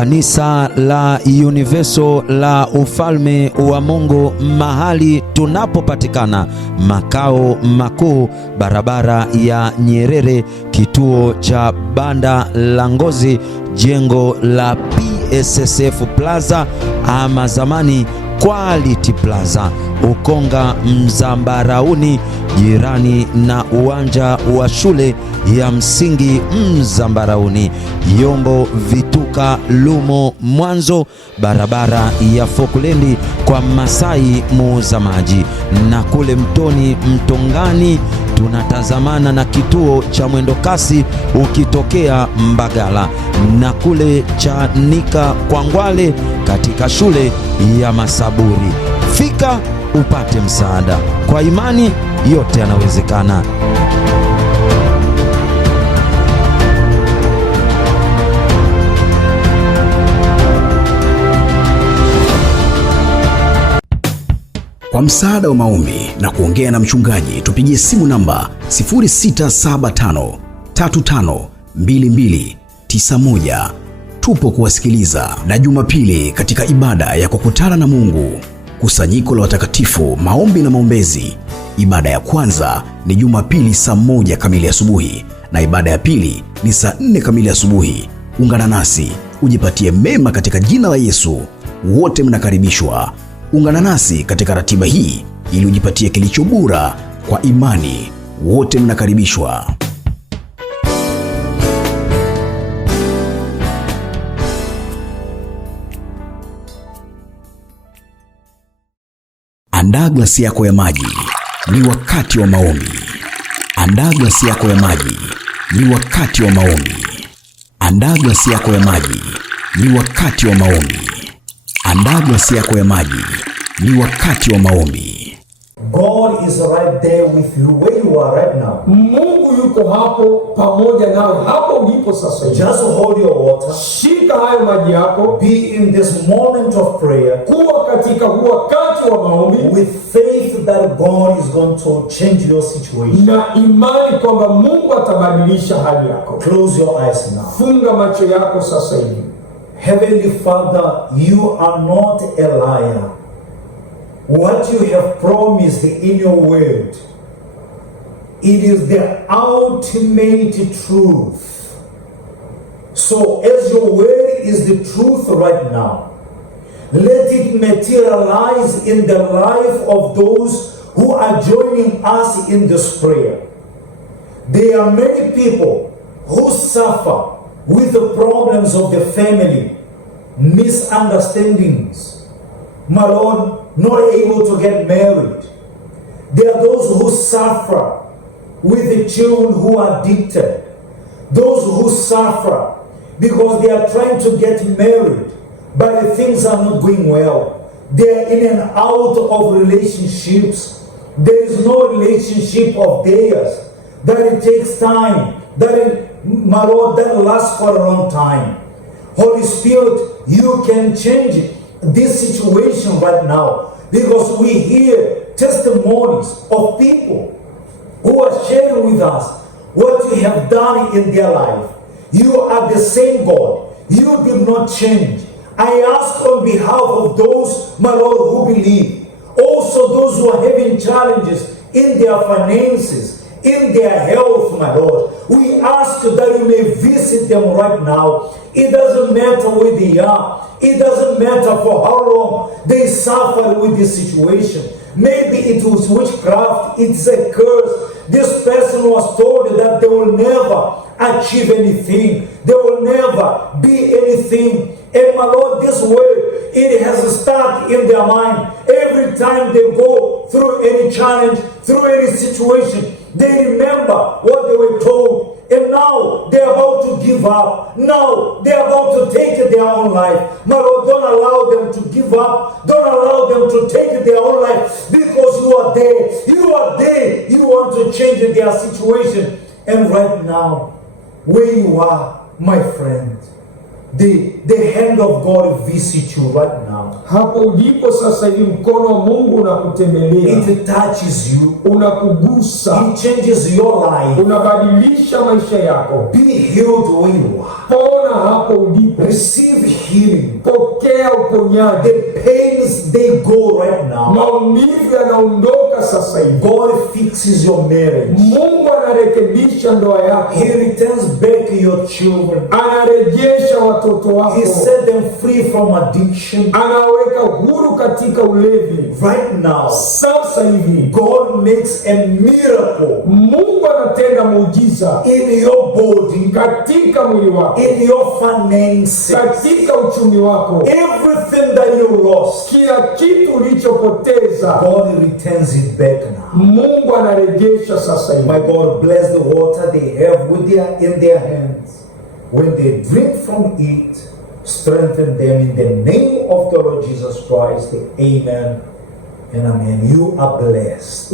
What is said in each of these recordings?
Kanisa la Universal la Ufalme wa Mungu, mahali tunapopatikana makao makuu, barabara ya Nyerere, kituo cha Banda la Ngozi, jengo la PSSF Plaza ama zamani Quality Plaza, Ukonga Mzambarauni, jirani na uwanja wa shule ya msingi Mzambarauni. Yombo Vituka Lumo Mwanzo, barabara ya Falkland kwa Masai muuza maji, na kule Mtoni Mtongani tunatazamana na kituo cha mwendo kasi ukitokea Mbagala, na kule Chanika Kwangwale katika shule ya Masaburi. Fika upate msaada. Kwa imani yote yanawezekana. Kwa msaada wa maombi na kuongea na mchungaji, tupigie simu namba 0675352291. Tupo kuwasikiliza. Na Jumapili katika ibada ya kukutana na Mungu, kusanyiko la watakatifu, maombi na maombezi. Ibada ya kwanza ni Jumapili saa 1 kamili asubuhi na ibada ya pili ni saa 4 kamili asubuhi. Ungana nasi ujipatie mema katika jina la Yesu. Wote mnakaribishwa. Ungana nasi katika ratiba hii ili ujipatie kilicho bora kwa imani. Wote mnakaribishwa. Andaa glasi yako ya maji, ni wakati wa maombi. Andaa glasi yako ya maji, ni wakati wa maombi. Andaa glasi yako ya maji, ni wakati wa maombi. Andaa glasi yako ya maji, ni wakati wa maombi. God is right there with you where you are right now. Mungu yuko hapo pamoja nawe hapo ulipo sasa. Just hold your water. Shika hayo maji yako. Be in this moment of prayer. Kuwa katika wakati wa maombi. With faith that God is going to change your situation. Na imani kwamba Mungu atabadilisha hali yako. Close your eyes now. Funga macho yako sasa hivi. Heavenly Father, you are not a liar. What you have promised in your word, it is the ultimate truth. So as your word is the truth right now, let it materialize in the life of those who are joining us in this prayer. There are many people who suffer with the problems of the family, misunderstandings, my Lord, not able to get married. There are those who suffer with the children who are addicted. Those who suffer because they are trying to get married, but things are not going well. They are in and out of relationships. There is no relationship of theirs that it takes time, my Lord, that lasts for a long time. Holy Spirit, you can change this situation right now, because we hear testimonies of people who are sharing with us what you have done in their life. You are the same God. You did not change. I ask on behalf of those, my Lord, who believe, also those who are having challenges in their finances, in their health, my Lord, we ask that you may visit them right now. It doesn't matter where they are. It doesn't matter for how long they suffer with this situation. Maybe it was witchcraft. It's a curse. This person was told that they will never achieve anything. They will never be anything. And my Lord, this word, it has stuck in their mind. Every time they go through any challenge, through any situation, they remember what they were told. And now they're about to give up. Now they're about to take their own life. My Lord, don't allow them to give up. Don't allow them to take their own life, because you are there. You are there. You want to change their situation. And right now, where you are, my friend, the hand of God visit you right now. Hapo ulipo sasa hivi mkono wa Mungu unakutembelea. It touches you. Unakugusa. It changes your life. Unabadilisha maisha yako. Be healed where you are. Pona hapo ulipo. Receive healing. Pokea uponyaji. The pains, they go right now. Maumivu yanaondoka sasa hivi. God fixes your marriage. Mungu anarekebisha ndoa yako. He returns back your children. Anarejesha watoto wako. He set them free from addiction. Anaweka huru katika ulevi. Right now, Sasa hivi God makes a miracle Mungu anatenda muujiza in your body, katika mwili wako, in your finances, katika uchumi wako. everything that you lost. Kila kitu ulichopoteza God returns it back now. Mungu anarejesha sasa hivi. My God, bless the water they have in their hands. When they drink from it, strengthen them in the name of the Lord Jesus Christ. Amen and amen. You are blessed.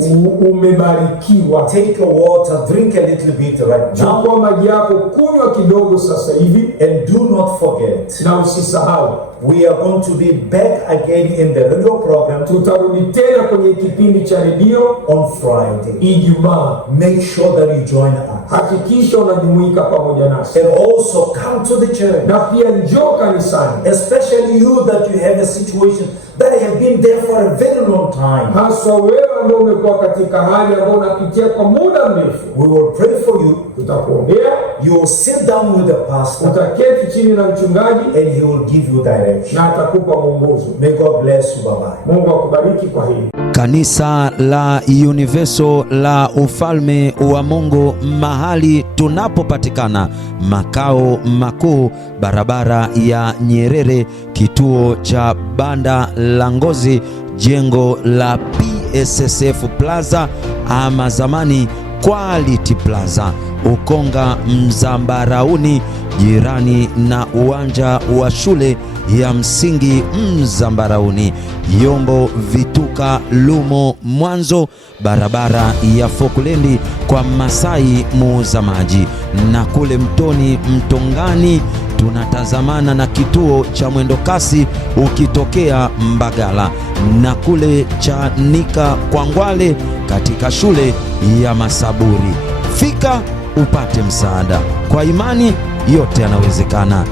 Umebarikiwa. Take your water, drink a little bit right now. Chukua maji yako, kunywa kidogo sasa hivi, And do not forget, na usisahau, we are going to be back again in the radio program tutarudi tena kwenye kipindi cha redio on Friday. Ijumaa. Make sure that you join us. Hakikisha unajumuika pamoja nasi, And also come to the church. na pia njoo kanisani, Especially you that you have a situation that have been there for a very long time. haswa wewe ambao umekuwa katika hali ambayo unapitia kwa muda mrefu. We will pray for you. Tutakuombea, You will sit down with the pastor utaketi chini na mchungaji, and he will give you direction. na atakupa mwongozo. May God bless you. Bye-bye. Mungu akubariki kwa hili. Kanisa la Universal la Ufalme wa Mungu, mahali tunapopatikana, makao makuu, barabara ya Nyerere, kituo cha Banda la Ngozi, jengo la PSSF Plaza ama zamani Quality Plaza, Ukonga Mzambarauni, jirani na uwanja wa shule ya msingi Mzambarauni. Yombo Vituka Lumo Mwanzo, barabara ya Fokulendi kwa Masai muuza maji, na kule Mtoni Mtongani tunatazamana na kituo cha mwendokasi ukitokea Mbagala, na kule Chanika Kwangwale katika shule ya Masaburi. Fika upate msaada. Kwa imani yote yanawezekana.